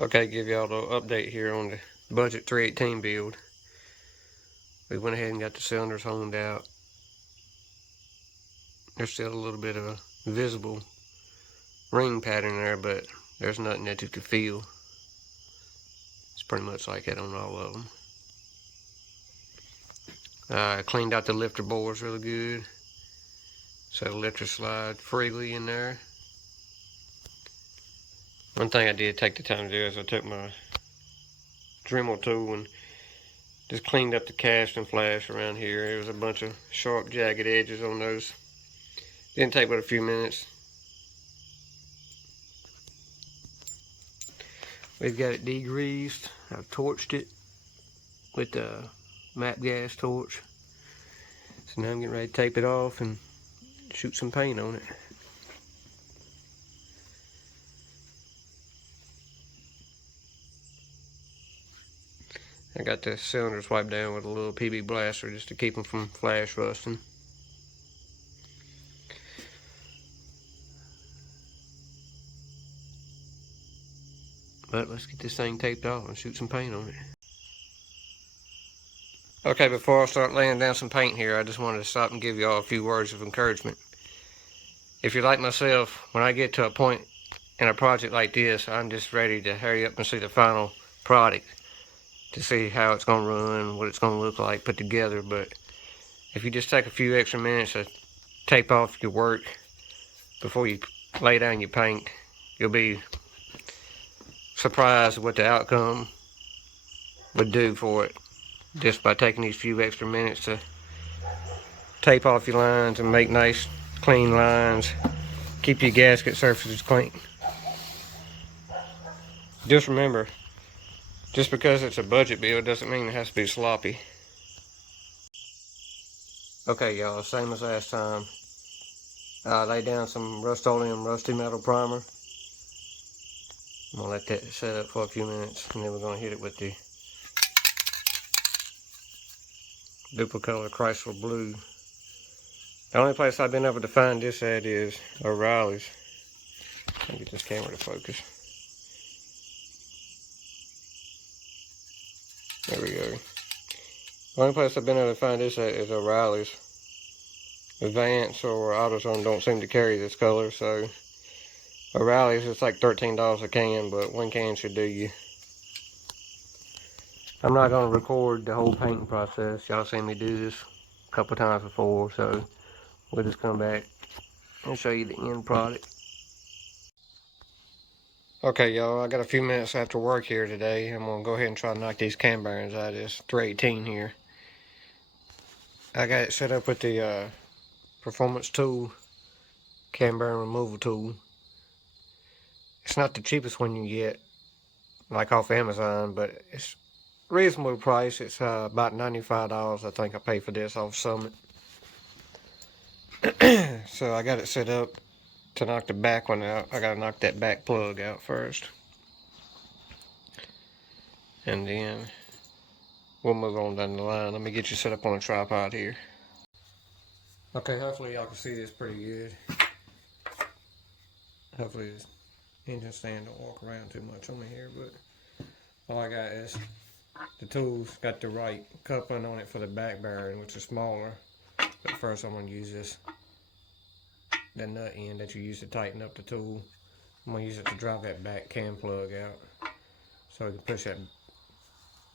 Okay, give y'all the update here on the budget 318 build. We went ahead and got the cylinders honed out. There's still a little bit of a visible ring pattern there, but there's nothing that you can feel. It's pretty much like that on all of them. I cleaned out the lifter bores really good, so the lifter slide freely in there. One thing I did take the time to do is I took my Dremel tool and just cleaned up the cast and flash around here. There was a bunch of sharp, jagged edges on those. Didn't take but a few minutes. We've got it degreased. I've torched it with the MAP gas torch. So now I'm getting ready to tape it off and shoot some paint on it. I got the cylinders wiped down with a little PB blaster just to keep them from flash rusting. But let's get this thing taped off and shoot some paint on it. Okay, before I start laying down some paint here, I just wanted to stop and give y'all a few words of encouragement. If you're like myself, when I get to a point in a project like this, I'm just ready to hurry up and see the final product, to see how it's going to run, what it's going to look like put together. But if you just take a few extra minutes to tape off your work before you lay down your paint, you'll be surprised at what the outcome would do for it, just by taking these few extra minutes to tape off your lines and make nice clean lines, keep your gasket surfaces clean. Just remember, just because it's a budget build doesn't mean it has to be sloppy. Okay y'all, same as last time. I laid down some Rust-Oleum Rusty Metal Primer. I'm gonna let that set up for a few minutes, and then we're gonna hit it with the Duplicolor Chrysler Blue. The only place I've been able to find this at is O'Reilly's. Let me get this camera to focus. There we go. The only place I've been able to find this at is O'Reilly's. Vance or AutoZone don't seem to carry this color, so O'Reilly's, it's like $13 a can, but one can should do you. I'm not going to record the whole painting process. Y'all seen me do this a couple times before, so we'll just come back and show you the end product. Okay y'all, I got a few minutes after work here today. I'm going to go ahead and try to knock these cam bearings out of this 318 here. I got it set up with the Performance Tool cam bearing removal tool. It's not the cheapest one you get, like off Amazon, but it's reasonable price. It's about $95 I think I paid for this off Summit. So I got it set up to knock the back one out. I gotta knock that back plug out first, and then we'll move on down the line. Let me get you set up on a tripod here. Okay, hopefully y'all can see this pretty good. Hopefully this engine stand don't walk around too much on me here, but all I got is the tool's got the right coupling on it for the back bearing, which is smaller. But first I'm going to use that nut end that you use to tighten up the tool. I'm going to use it to drive that back cam plug out, so we can push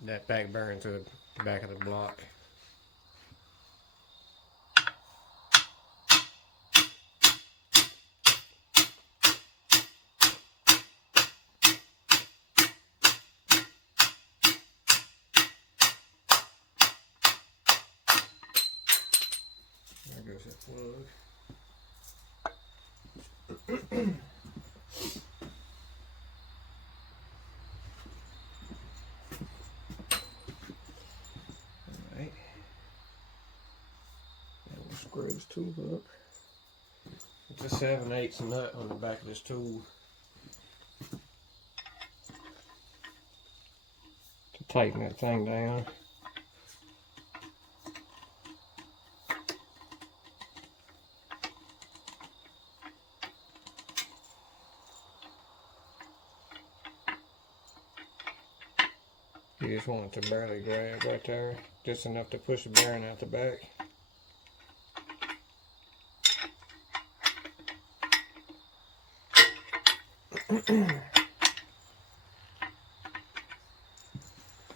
that back bearing to the back of the block. There goes that plug. Alright. Now we'll screw this tool up. It's a 7/8 nut on the back of this tool to tighten that thing down. You just want it to barely grab right there, just enough to push the bearing out the back.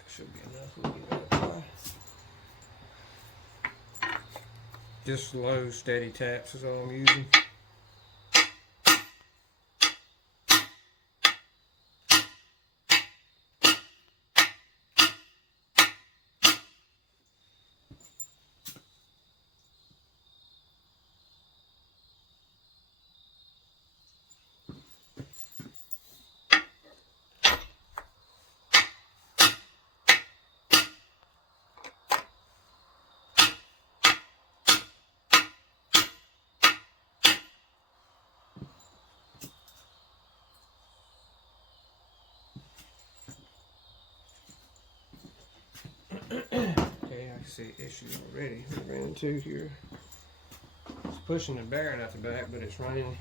Should be enough. We'll give that a try. Just slow, steady taps is all I'm using. Okay, I see issue already we ran into here. It's pushing the bearing out the back, but it's ran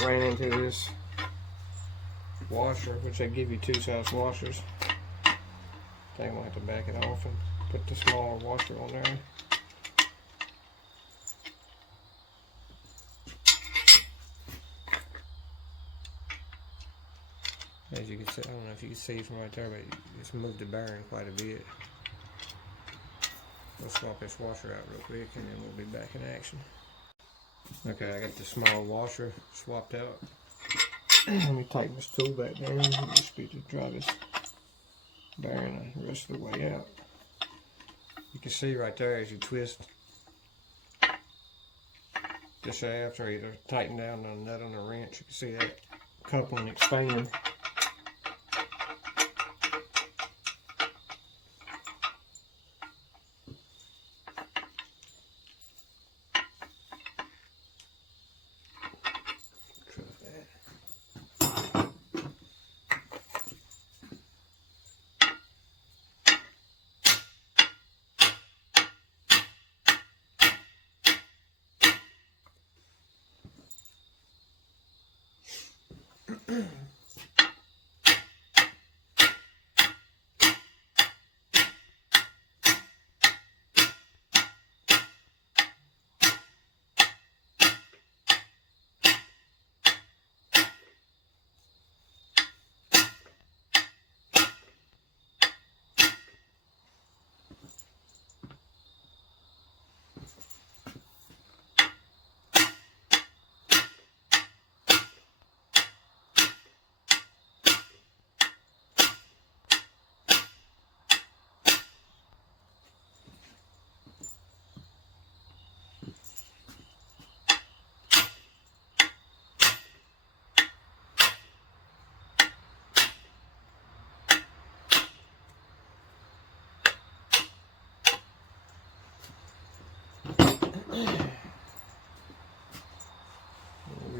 into this washer, which they give you 2 size washers. I think I'm gonna have to back it off and put the smaller washer on there. As you can see, I don't know if you can see from right there, but it's moved the bearing quite a bit. We'll swap this washer out real quick and then we'll be back in action. Okay, I got the small washer swapped out. Let me tighten this tool back down. Just be to draw this bearing the rest of the way out. You can see right there as you twist the shaft or either tighten down on the nut on the wrench, you can see that coupling expand.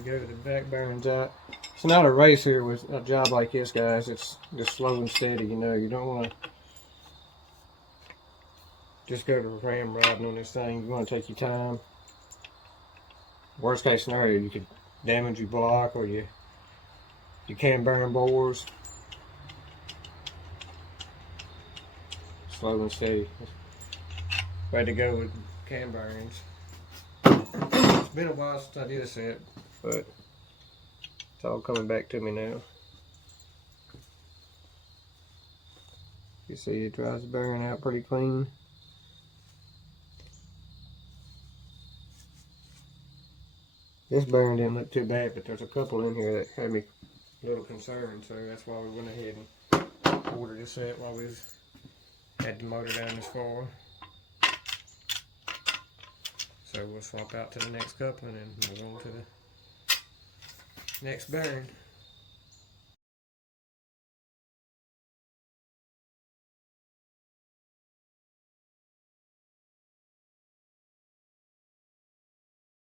Go to the back bearings out. It's not a race here with a job like this, guys. It's just slow and steady, you know. You don't want to just go to ramrodding on this thing. You want to take your time. Worst case scenario, you could damage your block or your cam bearing bores. Slow and steady. Way to go with cam bearings. It's been a while since I did a set, but it's all coming back to me now. You see it dries the bearing out pretty clean. This bearing didn't look too bad, but there's a couple in here that had me a little concerned, so that's why we went ahead and ordered this set while we had the motor down this far. So we'll swap out to the next coupling and move on to the next bearing.